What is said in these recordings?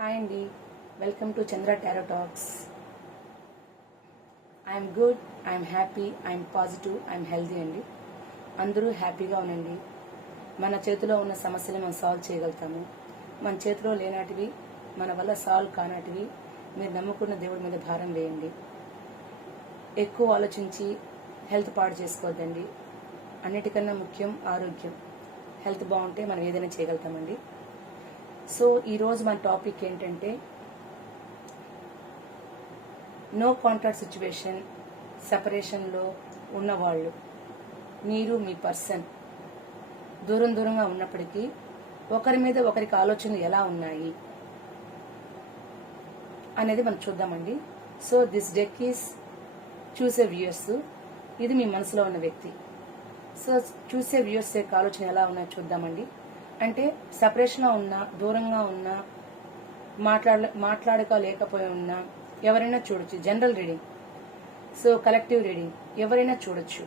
Hi అండి, welcome to Chandra tarot talks. I'm good, I'm happy, I'm positive, I'm healthy అండి. అందరూ హ్యాపీగా ఉండండి. మన చేతిలో ఉన్న సమస్యలు మనం సాల్వ్ చేయగలుగుతాము. మన చేతిలో లేనాటివి, మన వల్ల సాల్వ్ కానాటివి మీరు నమ్ముకున్న దేవుడి మీద భారం వేయండి. ఎక్కువ ఆలోచించి హెల్త్ పాడు చేసుకోవద్దండి. అన్నిటికన్నా ముఖ్యం ఆరోగ్యం. హెల్త్ బాగుంటే మనం ఏదైనా చేయగలుగుతామండి. సో ఈరోజు మన టాపిక్ ఏంటంటే నో కాంటాక్ట్ సిచ్యువేషన్, సెపరేషన్లో ఉన్నవాళ్ళు, మీరు మీ పర్సన్ దూరంగా ఉన్నప్పటికీ ఒకరి మీద ఒకరికి ఆలోచనలు ఎలా ఉన్నాయి అనేది మనం చూద్దామండి. సో దిస్ డెక్ ఈస్ చూసే వ్యూయర్స్. ఇది మీ మనసులో ఉన్న వ్యక్తి. సో చూసే వ్యూయర్స్ యొక్క ఆలోచన ఎలా ఉన్నాయో చూద్దామండి. అంటే సెపరేషన్లో ఉన్నా, దూరంగా ఉన్నా, మాట్లాడలేకపోయి ఉన్నా ఎవరైనా చూడొచ్చు. General reading, so collective reading ఎవరైనా చూడొచ్చు.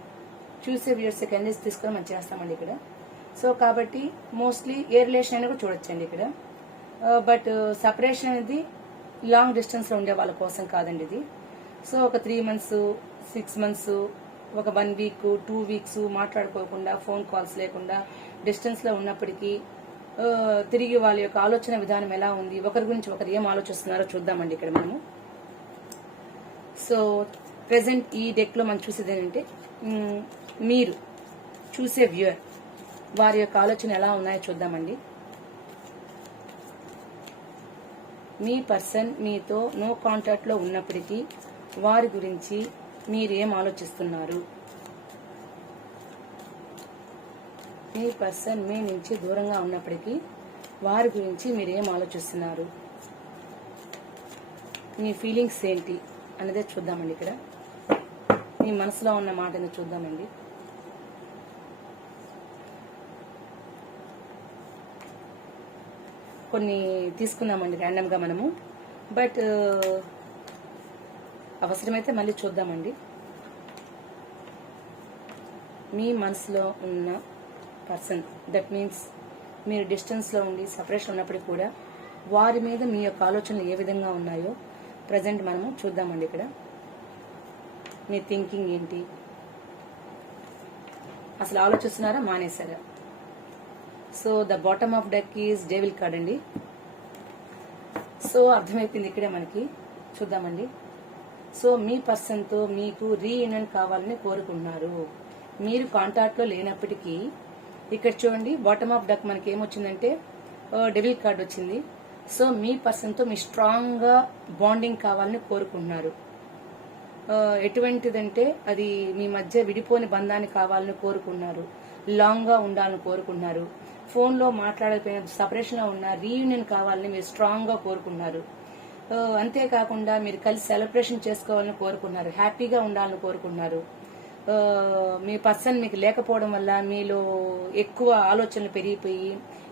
చూసే వ్యూయర్స్ ఎనర్జీస్ తీసుకొని మనం చేస్తామండి ఇక్కడ. సో కాబట్టి మోస్ట్లీ ఏ రిలేషన్ అయినా కూడా చూడొచ్చండి ఇక్కడ. బట్ సెపరేషన్ అనేది లాంగ్ డిస్టెన్స్లో ఉండే వాళ్ళ కోసం కాదండి ఇది. సో ఒక 3 months, 6 months, ఒక 1 week, 2 weeks మాట్లాడుకోకుండా, ఫోన్ కాల్స్ లేకుండా డిస్టెన్స్లో ఉన్నప్పటికీ తిరిగి వాళ్ళ యొక్క ఆలోచన విధానం ఎలా ఉంది, ఒకరి గురించి ఒకరు ఏం ఆలోచిస్తున్నారో చూద్దామండి ఇక్కడ మనము. సో ప్రెసెంట్ ఈ డెక్లో మనం చూసేది ఏంటంటే మీరు చూసే వ్యూయర్ వారి యొక్క ఆలోచన ఎలా ఉన్నాయో చూద్దామండి. మీ పర్సన్ మీతో నో కాంటాక్ట్లో ఉన్నప్పటికీ వారి గురించి మీరు ఏం ఆలోచిస్తున్నారు? మీ పర్సన్ మీ నుంచి దూరంగా ఉన్నప్పటికీ వారి గురించి మీరు ఏం ఆలోచిస్తున్నారు? మీ ఫీలింగ్స్ ఏంటి అనేదే చూద్దామండి ఇక్కడ. మీ మనసులో ఉన్న మాటని చూద్దామండి. కొన్ని తీసుకున్నామండి ర్యాండమ్గా మనము, బట్ అవసరమైతే మళ్ళీ చూద్దామండి. మీ మనసులో ఉన్న పర్సన్, దట్ మీన్స్ మీరు డిస్టెన్స్లో ఉండి సెపరేషన్ ఉన్నప్పటికీ కూడా వారి మీద మీ యొక్క ఆలోచనలు ఏ విధంగా ఉన్నాయో ప్రజెంట్ మనము చూద్దామండి ఇక్కడ. మీ థింకింగ్ ఏంటి, అసలు ఆలోచిస్తున్నారా, మానేశారా? So the bottom of deck is devil card అండి. సో అర్థమైపోయింది ఇక్కడే మనకి. చూద్దామండి. సో మీ పర్సన్తో మీకు రీయూనియన్ కావాలని కోరుకుంటున్నారు. మీరు కాంటాక్ట్లో లేనప్పటికీ ఇక్కడ చూడండి, బాటమ్ ఆఫ్ డెక్ మనకి ఏమొచ్చిందంటే డెవిల్ కార్డ్ వచ్చింది. సో మీ పర్సన్తో మీ స్ట్రాంగ్గా బాండింగ్ కావాలని కోరుకుంటున్నారు. ఎటువంటిదంటే అది మీ మధ్య విడిపోని బంధాన్ని కావాలని కోరుకున్నారు, లాంగ్గా ఉండాలని కోరుకున్నారు. ఫోన్లో మాట్లాడకపోయిన సపరేషన్లో ఉన్న రీయూనియన్ కావాలని మీరు స్ట్రాంగ్గా కోరుకున్నారు. అంతేకాకుండా మీరు కలిసి సెలబ్రేషన్ చేసుకోవాలని కోరుకున్నారు, హ్యాపీగా ఉండాలని కోరుకున్నారు. మీ పర్సన్ మీకు లేకపోవడం వల్ల మీలో ఎక్కువ ఆలోచనలు పెరిగిపోయి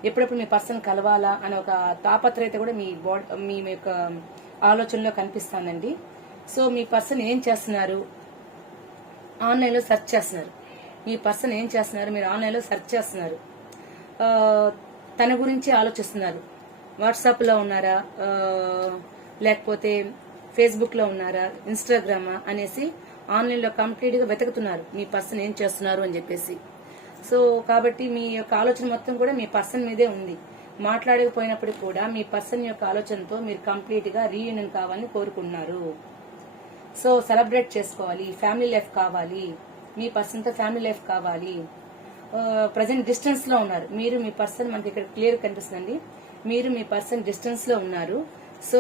ఎప్పుడప్పుడు మీ పర్సన్ కలవాలా అనే ఒక తాపత్రయత కూడా మీ యొక్క ఆలోచనలో కనిపిస్తుందండి. సో మీ పర్సన్ ఏం చేస్తున్నారు? ఆన్లైన్లో సెర్చ్ చేస్తున్నారు. మీ పర్సన్ ఏం చేస్తున్నారు? మీరు ఆన్లైన్లో సెర్చ్ చేస్తున్నారు. తన గురించి ఆలోచిస్తున్నారు. వాట్సాప్లో ఉన్నారా, లేకపోతే ఫేస్బుక్లో ఉన్నారా, ఇన్స్టాగ్రామా అనేసి ఆన్లైన్లో కంప్లీట్గా వెతుకుతున్నారు మీ పర్సన్ ఏం చేస్తున్నారు అని చెప్పేసి. సో కాబట్టి మీ యొక్క ఆలోచన మొత్తం కూడా మీ పర్సన్ మీదే ఉంది. మాట్లాడకపోయినప్పటికీ కూడా మీ పర్సన్ యొక్క ఆలోచనతో మీరు కంప్లీట్గా రీయూనియన్ కావాలని కోరుకున్నారు. సో సెలబ్రేట్ చేసుకోవాలి, ఫ్యామిలీ లైఫ్ కావాలి, మీ పర్సన్తో ఫ్యామిలీ లైఫ్ కావాలి. ప్రజెంట్ డిస్టెన్స్లో ఉన్నారు. మీరు మీ పర్సన్, మనకి ఇక్కడ క్లియర్ కనిపిస్తుందండి, మీరు మీ పర్సన్ డిస్టెన్స్లో ఉన్నారు. సో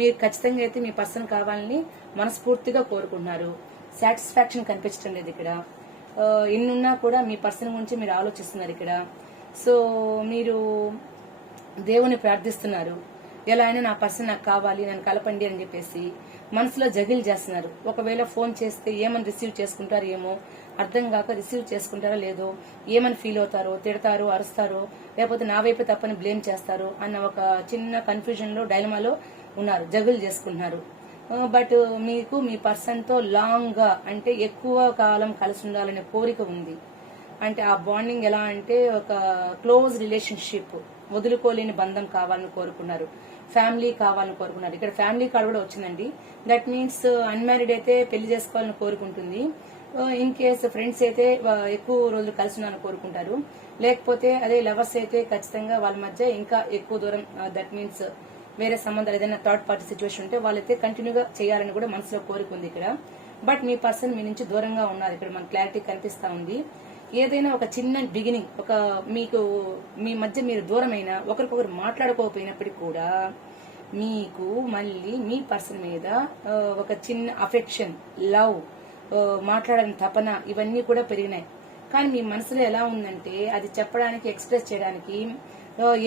మీరు ఖచ్చితంగా అయితే మీ పర్సన్ కావాలని మనస్ఫూర్తిగా కోరుకుంటున్నారు. సాటిస్ఫాక్షన్ కనిపించడం లేదు ఇక్కడ. ఎన్నున్నా కూడా మీ పర్సన్ గురించి మీరు ఆలోచిస్తున్నారు ఇక్కడ. సో మీరు దేవుని ప్రార్థిస్తున్నారు, ఎలా అయినా నా పర్సన్ నాకు కావాలి, నన్ను కలపండి అని చెప్పేసి మనసులో జగిల్ చేస్తున్నారు. ఒకవేళ ఫోన్ చేస్తే ఏమని రిసీవ్ చేసుకుంటారో ఏమో అర్థం కాక, రిసీవ్ చేసుకుంటారో లేదో, ఏమని ఫీల్ అవుతారో, తిడతారో, అరుస్తారో, లేకపోతే నా వైపే తప్పని బ్లేమ్ చేస్తారో అన్న ఒక చిన్న కన్ఫ్యూజన్లో, డైలమాలో ఉన్నారు, జగులు చేసుకుంటున్నారు. బట్ మీకు మీ పర్సన్తో లాంగ్గా, అంటే ఎక్కువ కాలం కలిసి ఉండాలనే కోరిక ఉంది. అంటే ఆ బాండింగ్ ఎలా అంటే ఒక క్లోజ్ రిలేషన్షిప్, వదులుకోలేని బంధం కావాలని కోరుకున్నారు, ఫ్యామిలీ కావాలని కోరుకున్నారు. ఇక్కడ ఫ్యామిలీ కార్డ్ కూడా వచ్చిందండి. దట్ మీన్స్ అన్మ్యారీడ్ అయితే పెళ్లి చేసుకోవాలని కోరుకుంటుంది. ఇన్ కేస్ ఫ్రెండ్స్ అయితే ఎక్కువ రోజులు కలిసి ఉన్నారని కోరుకుంటారు. లేకపోతే అదే లవర్స్ అయితే ఖచ్చితంగా వాళ్ళ మధ్య ఇంకా ఎక్కువ దూరం, దట్ మీన్స్ వేరే సంబంధాలు ఏదైనా థర్డ్ పార్టీ సిచ్యువేషన్ ఉంటే వాళ్ళైతే కంటిన్యూగా చేయాలని కూడా మనసులో కోరుకుంది ఇక్కడ. బట్ మీ పర్సన్ మీ నుంచి దూరంగా ఉన్నారు. ఇక్కడ మనకు క్లారిటీ కనిపిస్తా ఉంది. ఏదైనా ఒక చిన్న బిగినింగ్, ఒక మీకు మీ మధ్య మీరు దూరమైన ఒకరికొకరు మాట్లాడుకోకపోయినప్పటికీ కూడా మీకు మళ్ళీ మీ పర్సన్ మీద ఒక చిన్న అఫెక్షన్, లవ్, మాట్లాడని తపన ఇవన్నీ కూడా పెరిగినాయి. కానీ మీ మనసులో ఎలా ఉందంటే అది చెప్పడానికి, ఎక్స్ప్రెస్ చేయడానికి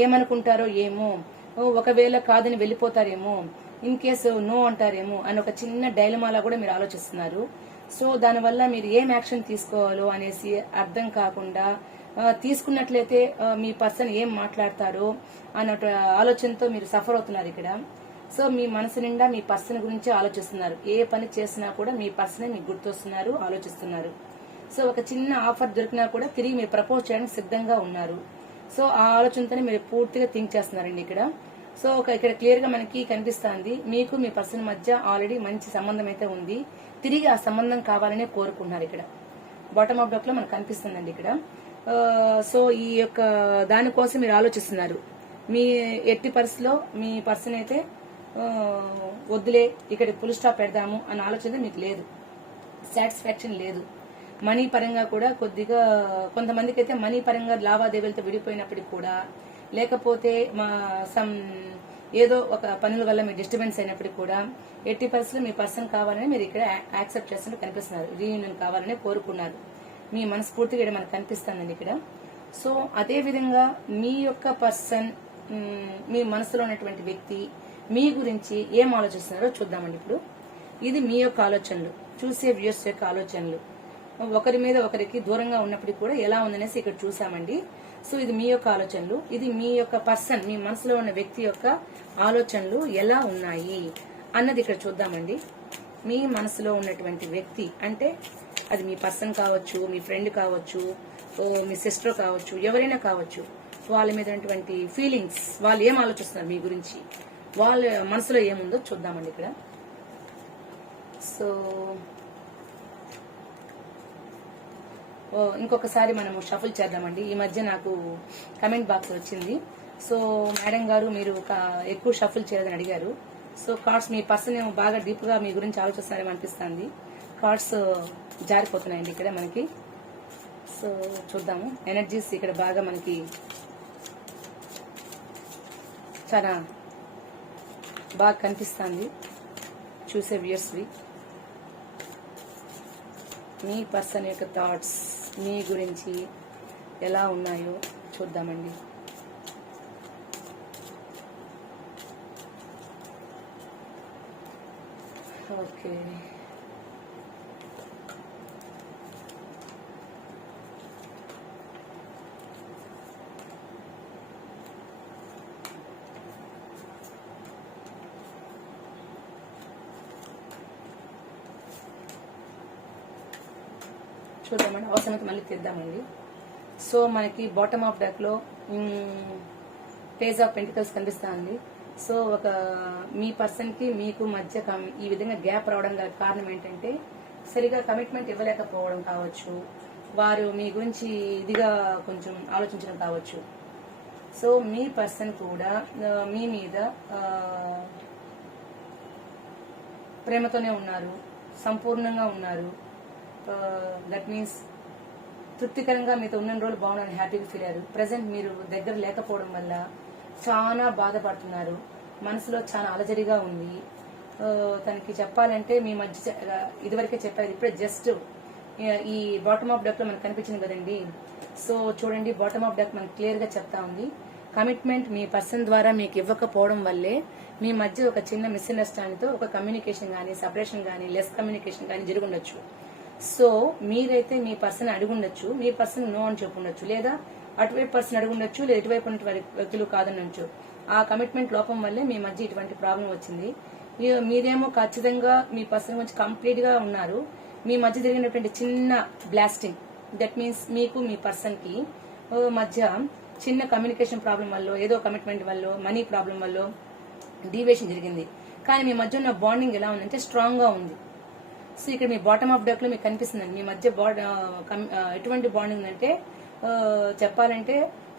ఏమనుకుంటారో ఏమో, ఒకవేళ కాదని వెళ్ళిపోతారేమో, ఇన్ కేసు నో అంటారేమో అని ఒక చిన్న డైలమాలా కూడా మీరు ఆలోచిస్తున్నారు. సో దానివల్ల మీరు ఏం యాక్షన్ తీసుకోవాలో అనేసి అర్థం కాకుండా, తీసుకున్నట్లయితే మీ పర్సన్ ఏం మాట్లాడతారో అన్న ఆలోచనతో మీరు సఫర్ అవుతున్నారు ఇక్కడ. సో మీ మనసు నిండా మీ పర్సన్ గురించి ఆలోచిస్తున్నారు. ఏ పని చేసినా కూడా మీ పర్సనే మీకు గుర్తొస్తున్నారు, ఆలోచిస్తున్నారు. సో ఒక చిన్న ఆఫర్ దొరికినా కూడా తిరిగి మీరు ప్రపోజ్ చేయడానికి సిద్ధంగా ఉన్నారు. సో ఆ ఆలోచనతోనే మీరు పూర్తిగా థింక్ చేస్తున్నారండి ఇక్కడ. సో ఇక్కడ క్లియర్ గా మనకి కనిపిస్తుంది, మీకు మీ పర్సన్ మధ్య ఆల్రెడీ మంచి సంబంధం అయితే ఉంది. తిరిగి ఆ సంబంధం కావాలనే కోరుకుంటున్నారు ఇక్కడ. బాటమ్ ఆఫ్ డక్ లో మనకు కనిపిస్తుందండి ఇక్కడ. సో ఈ యొక్క దానికోసం మీరు ఆలోచిస్తున్నారు. మీ ఎట్టి పరిస్థితిలో మీ పర్సన్ అయితే వద్దులే ఇక్కడ ఫుల్ స్టాప్ పెడదాము అన్న ఆలోచన మీకు లేదు, సాటిస్ఫాక్షన్ లేదు. మనీ పరంగా కూడా కొద్దిగా కొంతమందికి అయితే మనీ పరంగా లావాదేవీలతో విడిపోయినప్పటికీ కూడా, లేకపోతే ఏదో ఒక పనుల వల్ల మీ డిస్టర్బెన్స్ అయినప్పటికీ కూడా ఎట్టి పరిస్థితుల్లో మీ పర్సన్ కావాలని మీరు ఇక్కడ యాక్సెప్ట్ చేస్తున్నట్టు కనిపిస్తున్నారు. రీయూనియన్ కావాలని కోరుకున్నారు. మీ మనస్ఫూర్తిగా ఇక్కడ మనకు కనిపిస్తుందండి ఇక్కడ. సో అదే విధంగా మీ యొక్క పర్సన్, మీ మనసులో ఉన్నటువంటి వ్యక్తి మీ గురించి ఏం ఆలోచిస్తున్నారో చూద్దామండి ఇప్పుడు. ఇది మీ యొక్క ఆలోచనలు, చూసే వ్యూయర్స్ యొక్క ఆలోచనలు. ఒకరి మీద ఒకరికి దూరంగా ఉన్నప్పటికీ కూడా ఎలా ఉందనేసి ఇక్కడ చూసామండి. సో ఇది మీ యొక్క ఆలోచనలు, ఇది మీ యొక్క పర్సన్, మీ మనసులో ఉన్న వ్యక్తి యొక్క ఆలోచనలు ఎలా ఉన్నాయి అన్నది ఇక్కడ చూద్దామండి. మీ మనసులో ఉన్నటువంటి వ్యక్తి అంటే అది మీ పర్సన్ కావచ్చు, మీ ఫ్రెండ్ కావచ్చు, మీ సిస్టర్ కావచ్చు, ఎవరైనా కావచ్చు. వాళ్ళ మీద ఉన్నటువంటి ఫీలింగ్స్, వాళ్ళు ఏం ఆలోచిస్తున్నారు మీ గురించి, వాళ్ళ మనసులో ఏముందో చూద్దామండి ఇక్కడ. సో ఇంకొకసారి మనము షఫుల్ చేద్దామండి. ఈ మధ్య నాకు కమెంట్ బాక్స్ వచ్చింది. సో మేడం గారు మీరు ఎక్కువ షఫుల్ చేయదని అడిగారు. సో కార్డ్స్ మీ పర్సన్ బాగా డీప్ గా మీ గురించి ఆలోచిస్తున్నారేమో అనిపిస్తుంది. కార్డ్స్ జారిపోతున్నాయండి ఇక్కడ మనకి. సో చూద్దాము. ఎనర్జీస్ ఇక్కడ బాగా మనకి చాలా బాగా కనిపిస్తుంది చూసే వ్యూయర్స్వి. మీ పర్సన్ యొక్క థాట్స్ మీ గురించి ఎలా ఉన్నాయో చూద్దామండి. ఓకే, చూద్దామండి. అవసరమైతే మళ్ళీ తెద్దామండి. సో మనకి బాటమ్ ఆఫ్ డెక్ లో పేజ్ ఆఫ్ పెంటికల్స్ కనిపిస్తుంది. సో ఒక మీ పర్సన్ కి మీకు మధ్య ఈ విధంగా గ్యాప్ రావడం కారణం ఏంటంటే సరిగా కమిట్మెంట్ ఇవ్వలేకపోవడం కావచ్చు, వారు మీ గురించి ఇదిగా కొంచెం ఆలోచించడం కావచ్చు. సో మీ పర్సన్ కూడా మీ మీద ప్రేమతోనే ఉన్నారు, సంపూర్ణంగా ఉన్నారు. దట్ మీన్స్ తృప్తికరంగా మీతో ఉన్న రోజులు బాగున్నారని హ్యాపీగా ఫీల్ అయ్యారు. ప్రజెంట్ మీరు దగ్గర లేకపోవడం వల్ల చాలా బాధపడుతున్నారు. మనసులో చాలా అలజడిగా ఉంది. తనకి చెప్పాలంటే మీ మధ్య ఇదివరకే చెప్పారు, ఇప్పుడే జస్ట్ ఈ బాటమ్ ఆఫ్ డెక్ లో మనకు కనిపించింది కదండి. సో చూడండి, బాటమ్ ఆఫ్ డెక్ మనకు క్లియర్ గా చెప్తా ఉంది. కమిట్మెంట్ మీ పర్సన్ ద్వారా మీకు ఇవ్వకపోవడం వల్లే మీ మధ్య ఒక చిన్న మిస్అండర్స్టాండింగ్ తో ఒక కమ్యూనికేషన్ గానీ, సపరేషన్ గానీ, లెస్ కమ్యూనికేషన్ గానీ జరుగుండొచ్చు. సో మీరైతే మీ పర్సన్ అడుగుండొచ్చు, మీ పర్సన్ నో అని చెప్పుండొచ్చు, లేదా అటువైపు పర్సన్ అడుగుండొచ్చు, లేదా ఇటువైపు వ్యక్తులు కాదనొచ్చు. ఆ కమిట్మెంట్ లోపం వల్లే మీ మధ్య ఇటువంటి ప్రాబ్లం వచ్చింది. మీరేమో ఖచ్చితంగా మీ పర్సన్ గురించి కంప్లీట్ గా ఉన్నారు. మీ మధ్య జరిగినటువంటి చిన్న బ్లాస్టింగ్, దట్ మీన్స్ మీకు మీ పర్సన్ కి మధ్య చిన్న కమ్యూనికేషన్ ప్రాబ్లం వల్ల, ఏదో కమిట్మెంట్ వల్ల, మనీ ప్రాబ్లం వల్ల డీవియేషన్ జరిగింది. కానీ మీ మధ్య ఉన్న బాండింగ్ ఎలా ఉందంటే స్ట్రాంగ్ గా ఉంది. సో ఇక్కడ మీ బాటమ్ ఆఫ్ డెక్ లో మీకు కనిపిస్తుందండి మీ మధ్య ఎటువంటి బాండింగ్ అంటే చెప్పాలంటే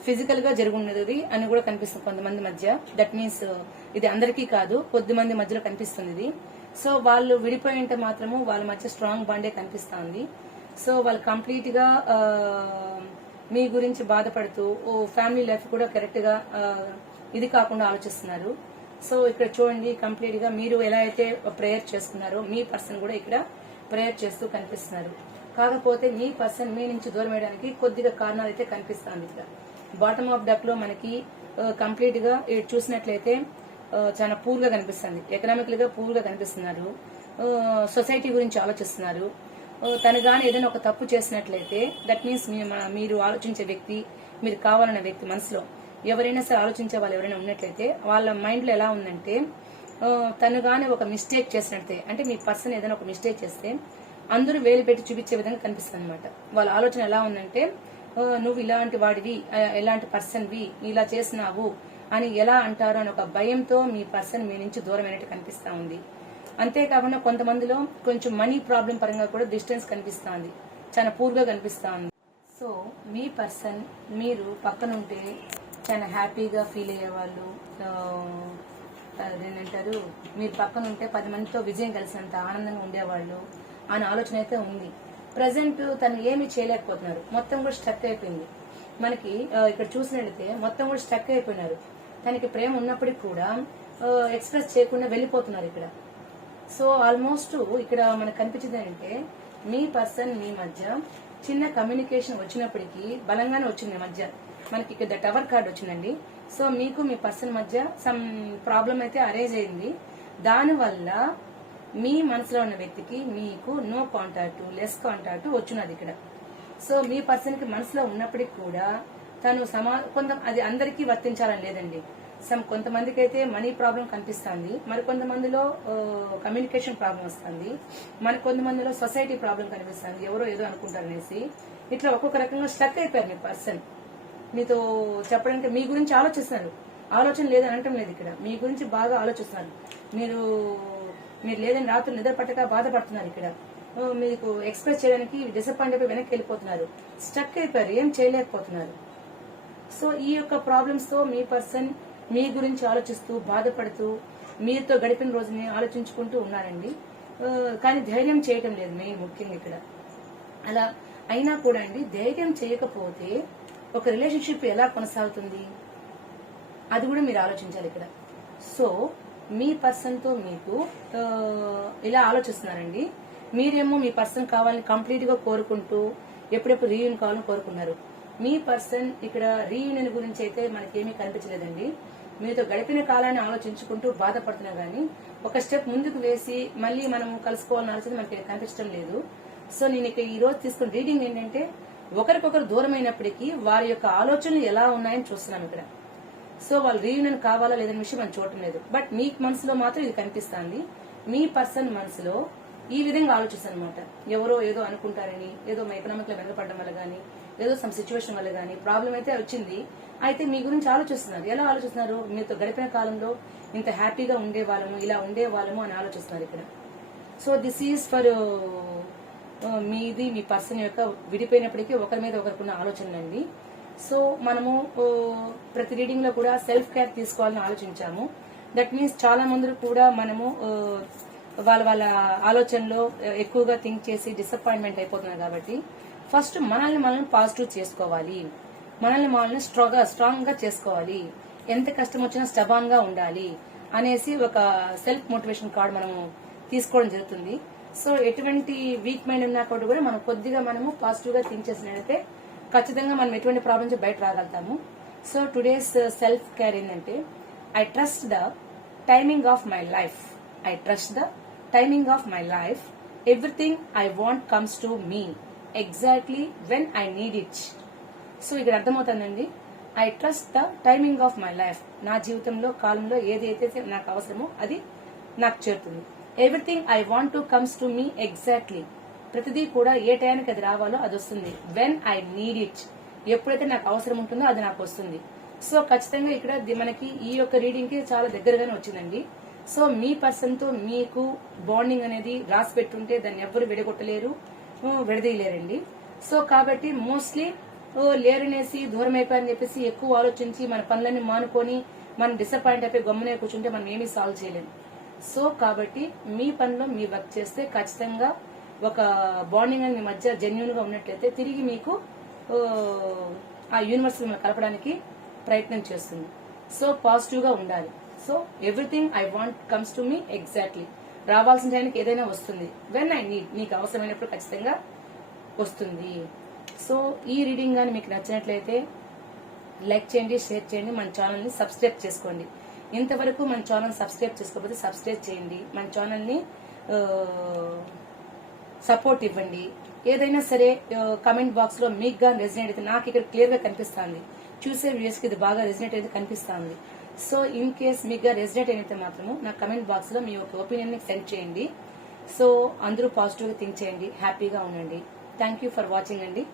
ఫిజికల్ గా జరుగున్నది అని కూడా కనిపిస్తుంది కొంతమంది మధ్య. దట్ మీన్స్ ఇది అందరికీ కాదు, కొద్ది మంది మధ్యలో కనిపిస్తుంది ఇది. సో వాళ్ళు విడిపోయి ఉంటే మాత్రము వాళ్ళ మధ్య స్ట్రాంగ్ బాండే కనిపిస్తుంది. సో వాళ్ళు కంప్లీట్ గా మీ గురించి బాధపడుతూ ఫ్యామిలీ లైఫ్ కూడా కరెక్ట్ గా ఇది కాకుండా ఆలోచిస్తున్నారు. సో ఇక్కడ చూడండి, కంప్లీట్ గా మీరు ఎలా అయితే ప్రేయర్ చేసుకున్నారో మీ పర్సన్ కూడా ఇక్కడ ప్రేయర్ చేస్తూ కనిపిస్తున్నారు. కాకపోతే మీ పర్సన్ మీ నుంచి దూరం వేయడానికి కొద్దిగా కారణాలు అయితే కనిపిస్తుంది. ఇక్కడ బాటమ్ ఆఫ్ డక్ లో మనకి కంప్లీట్ గా చూసినట్లయితే చాలా పూర్ గా కనిపిస్తుంది. ఎకనామికల్ గా పూర్ గా కనిపిస్తున్నారు. సొసైటీ గురించి ఆలోచిస్తున్నారు. తను గాని ఏదైనా ఒక తప్పు చేసినట్లయితే దట్ మీన్స్ మీరు ఆలోచించే వ్యక్తి, మీరు కావాలన్న వ్యక్తి మనసులో ఎవరైనా సరే ఆలోచించే వాళ్ళు ఎవరైనా ఉన్నట్లయితే వాళ్ళ మైండ్ లో ఎలా ఉందంటే తను గాని ఒక మిస్టేక్ చేసినట్లయితే, అంటే మీ పర్సన్ ఏదైనా ఒక మిస్టేక్ చేస్తే అందరూ వేలు పెట్టి చూపించే విధంగా కనిపిస్తుంది అనమాట. వాళ్ళ ఆలోచన ఎలా ఉందంటే నువ్వు ఇలాంటి వాడివి, ఎలాంటి పర్సన్ వి, ఇలా చేసినావు అని ఎలా అంటారు అని ఒక భయంతో మీ పర్సన్ మీ నుంచి దూరమైనట్టు కనిపిస్తా ఉంది. అంతేకాకుండా కొంతమందిలో కొంచెం మనీ ప్రాబ్లం పరంగా కూడా డిస్టెన్స్ కనిపిస్తా ఉంది, చాలా పూర్గా కనిపిస్తా ఉంది. సో మీ పర్సన్ మీరు పక్కనుంటే చాలా హ్యాపీగా ఫీల్ అయ్యేవాళ్ళు, అదేంటారు మీరు పక్కనుంటే 10 మందితో విజయం కలిసినంత ఆనందంగా ఉండేవాళ్ళు అని ఆలోచన అయితే ఉంది. ప్రజెంట్ తను ఏమీ చేయలేకపోతున్నారు, మొత్తం కూడా స్ట్రక్ అయిపోయింది. మనకి ఇక్కడ చూసినట్లయితే మొత్తం కూడా స్ట్రక్ అయిపోయినారు. తనకి ప్రేమ ఉన్నప్పటికీ కూడా ఎక్స్ప్రెస్ చేయకుండా వెళ్ళిపోతున్నారు ఇక్కడ. సో ఆల్మోస్ట్ ఇక్కడ మనకు కనిపించింది ఏంటంటే మీ పర్సన్ మీ మధ్య చిన్న కమ్యూనికేషన్ వచ్చినప్పటికీ బలంగానే వచ్చింది మధ్య. మనకి ఇక్కడ టవర్ కార్డ్ వచ్చిందండి. సో మీకు మీ పర్సన్ మధ్య సమ్ ప్రాబ్లం అయితే అరేంజ్ అయింది. దానివల్ల మీ మనసులో ఉన్న వ్యక్తికి మీకు నో కాంటాక్ట్, లెస్ కాంటాక్ట్ వచ్చినది ఇక్కడ. సో మీ పర్సన్ కి మనసులో ఉన్నప్పటికీ కూడా తను అది అందరికీ వర్తించాలని లేదండి. కొంతమందికి అయితే మనీ ప్రాబ్లం కనిపిస్తుంది, మరి కొంతమందిలో కమ్యూనికేషన్ ప్రాబ్లం వస్తుంది, మరి కొంతమందిలో సొసైటీ ప్రాబ్లం కనిపిస్తుంది, ఎవరో ఏదో అనుకుంటారనేసి ఇట్లా ఒక్కొక్క రకంగా స్ట్రక్ అయిపోయారు మీ పర్సన్. మీతో చెప్పడానికి మీ గురించి ఆలోచిస్తున్నారు, ఆలోచన లేదని అనటం లేదు, ఇక్కడ మీ గురించి బాగా ఆలోచిస్తున్నారు. మీరు లేదని రాత్రులు నిద్ర పట్టక బాధపడుతున్నారు. ఇక్కడ మీకు ఎక్స్ప్రెస్ చేయడానికి డిసప్పాయింట్ అయిపోయి వెనక్కి వెళ్ళిపోతున్నారు, స్ట్రక్ అయిపోయారు, ఏం చేయలేకపోతున్నారు. సో ఈ యొక్క ప్రాబ్లమ్స్ తో మీ పర్సన్ మీ గురించి ఆలోచిస్తూ బాధపడుతూ మీతో గడిపిన రోజుని ఆలోచించుకుంటూ ఉన్నారండి. కానీ ధైర్యం చేయటం లేదు మెయిన్ ముఖ్యంగా ఇక్కడ. అలా అయినా కూడా అండి ధైర్యం చేయకపోతే ఒక రిలేషన్షిప్ ఎలా కొనసాగుతుంది అది కూడా మీరు ఆలోచించాలి ఇక్కడ. సో మీ పర్సన్ తో మీకు ఇలా ఆలోచిస్తున్నారండి. మీరేమో మీ పర్సన్ కావాలని కంప్లీట్ గా కోరుకుంటూ ఎప్పుడెప్పుడు రీయూనియన్ కావాలని కోరుకున్నారు. మీ పర్సన్ ఇక్కడ రీయూనియన్ గురించి అయితే మనకేమీ కనిపించలేదండి. మీతో గడిపిన కాలాన్ని ఆలోచించుకుంటూ బాధపడుతున్నా గానీ ఒక స్టెప్ ముందుకు వేసి మళ్ళీ మనం కలుసుకోవాలని ఆలోచన మనకి కనిపించడం లేదు. సో నేను ఇక్కడ ఈ రోజు తీసుకున్న రీడింగ్ ఏంటంటే ఒకరికొకరు దూరమైనప్పటికీ వారి యొక్క ఆలోచనలు ఎలా ఉన్నాయని చూస్తున్నాం ఇక్కడ. సో వాళ్ళు రీయూనియన్ కావాలా లేదనే విషయం మనం చూడటం లేదు, బట్ మీ మనసులో మాత్రం ఇది కనిపిస్తుంది. మీ పర్సన్ మనసులో ఈ విధంగా ఆలోచిస్తారు అనమాట. ఎవరో ఏదో అనుకుంటారని, ఏదో ఎకనామిక్ లో వెనకపడడం వల్ల గానీ, ఏదో సమ్ సిచ్యువేషన్ వల్ల గానీ ప్రాబ్లం అయితే వచ్చింది. అయితే మీ గురించి ఆలోచిస్తున్నారు. ఎలా ఆలోచిస్తున్నారు? మీతో గడిపిన కాలంలో ఇంత హ్యాపీగా ఉండేవాళ్ళము, ఇలా ఉండేవాళ్ళము అని ఆలోచిస్తున్నారు ఇక్కడ. సో దిస్ ఈజ్ ఫర్ మీది మీ పర్సన్ యొక్క విడిపోయినప్పటికీ ఒకరి మీద ఒకరికున్న ఆలోచనలండి. సో మనము ప్రతి రీడింగ్ లో కూడా సెల్ఫ్ కేర్ తీసుకోవాలని ఆలోచించాము. దట్ మీన్స్ చాలా మంది కూడా మనము వాళ్ళ ఆలోచనలో ఎక్కువగా థింక్ చేసి డిసప్పాయింట్మెంట్ అయిపోతున్నారు. కాబట్టి ఫస్ట్ మనల్ని పాజిటివ్ చేసుకోవాలి, మనల్ని స్ట్రాంగ్ గా చేసుకోవాలి, ఎంత కష్టం వచ్చినా స్టబాన్ గా ఉండాలి అనేసి ఒక సెల్ఫ్ మోటివేషన్ కార్డ్ మనము తీసుకోవడం జరుగుతుంది. సో ఎటువంటి వీక్ మైండ్ ఉన్నా కూడా మనం కొద్దిగా మనము పాజిటివ్ గా థింక్ చేసినట్లయితే ఖచ్చితంగా మనం ఎటువంటి ప్రాబ్లమ్స్ బయట రాగలుగుతాము. సో టుడేస్ సెల్ఫ్ కేర్ ఏంటంటే I trust the timing of my life, I trust the timing of my life, everything I want comes to me exactly when I need it. So ఇక్కడ అర్థమవుతుందండి, I trust the timing of my life, నా జీవితంలో కాలంలో ఏదైతే నాకు అవసరమో అది నాకు చేరుతుంది. Everything I want to comes to me exactly, ప్రతిదీ కూడా ఏ టైంకి అది రావాలో అది వస్తుంది. వెన్ ఐ నీడ్ ఇట్, ఎప్పుడైతే నాకు అవసరం ఉంటుందో అది నాకు వస్తుంది. సో ఖచ్చితంగా ఇక్కడ మనకి ఈ యొక్క రీడింగ్ కి చాలా దగ్గరగానే వచ్చిందండి. సో మీ పర్సన్ తో మీకు బాండింగ్ అనేది రాసి పెట్టుంటే దాన్ని ఎవ్వరు విడగొట్టలేరు, విడదీయలేరండి. సో కాబట్టి మోస్ట్లీ లేరనేసి దూరం అయిపోయారని చెప్పేసి ఎక్కువ ఆలోచించి మన పనులన్నీ మానుకొని మనం డిసప్పాయింట్ అయిపోయి గమ్మునే కూర్చుంటే మనం ఏమీ సాల్వ్ చేయలేము. సో కాబట్టి మీ పనిలో మీ వర్క్ చేస్తే ఖచ్చితంగా ఒక బాండింగ్ అనేది మీ మధ్య జెన్యున్ గా ఉన్నట్లయితే తిరిగి మీకు ఆ యూనివర్స్ మిమ్మల్ని కలపడానికి ప్రయత్నం చేస్తుంది. సో పాజిటివ్ గా ఉండాలి. So everything I want comes to me exactly. రావాల్సిన టైంకి ఏదైనా వస్తుంది. వెన్ ఐ నీడ్, నీకు అవసరమైనప్పుడు ఖచ్చితంగా వస్తుంది. సో ఈ రీడింగ్ కానీ మీకు నచ్చినట్లయితే లైక్ చేయండి, షేర్ చేయండి, మన ఛానల్ ని సబ్స్క్రైబ్ చేసుకోండి. ఇంతవరకు మన ఛానల్ సబ్స్క్రైబ్ చేసుకోకపోతే సబ్స్క్రైబ్ చేయండి. మన ఛానల్ ని సపోర్ట్ ఇవ్వండి. ఏదైనా సరే కమెంట్ బాక్స్ లో మీకు గా రెజినేట్ అయితే నాకు ఇక్కడ క్లియర్ గా కనిపిస్తుంది. చూసే వ్యూస్ కి ఇది బాగా రెజినేట్ అయితే కనిపిస్తుంది. సో ఇన్ కేస్ మీకు గా రెజినేట్ అయితే మాత్రము నా కమెంట్ బాక్స్ లో మీ యొక్క ఒపీనియన్ ని సెండ్ చేయండి. సో అందరూ పాజిటివ్ గా థింక్ చేయండి, హ్యాపీగా ఉండండి. థ్యాంక్ యూ ఫర్ వాచింగ్ అండి.